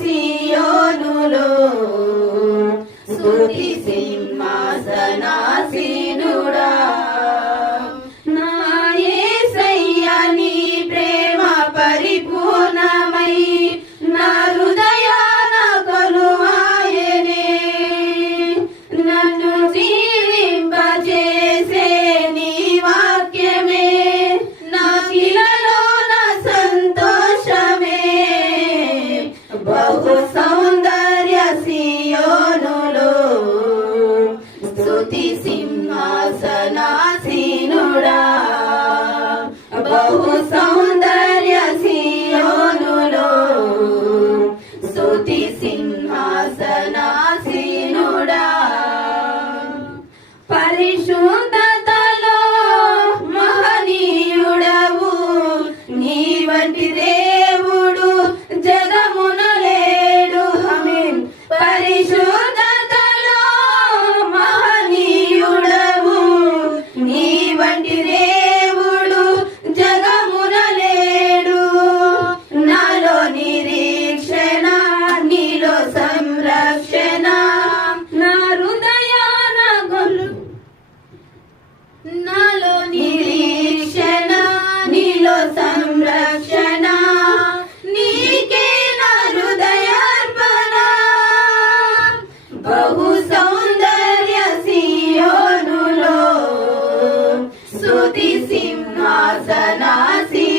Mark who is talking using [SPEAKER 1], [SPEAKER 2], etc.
[SPEAKER 1] సియోనులో. స్తుతి సింహాసనం స్తుతి సింహాసనాసీనుడా. బహు సౌందర్య సీయోనులో. స్తుతి సింహాసనాసీనుడా. పరిశుద్ధ ಸಿಂಹಾಸನ ಸಿ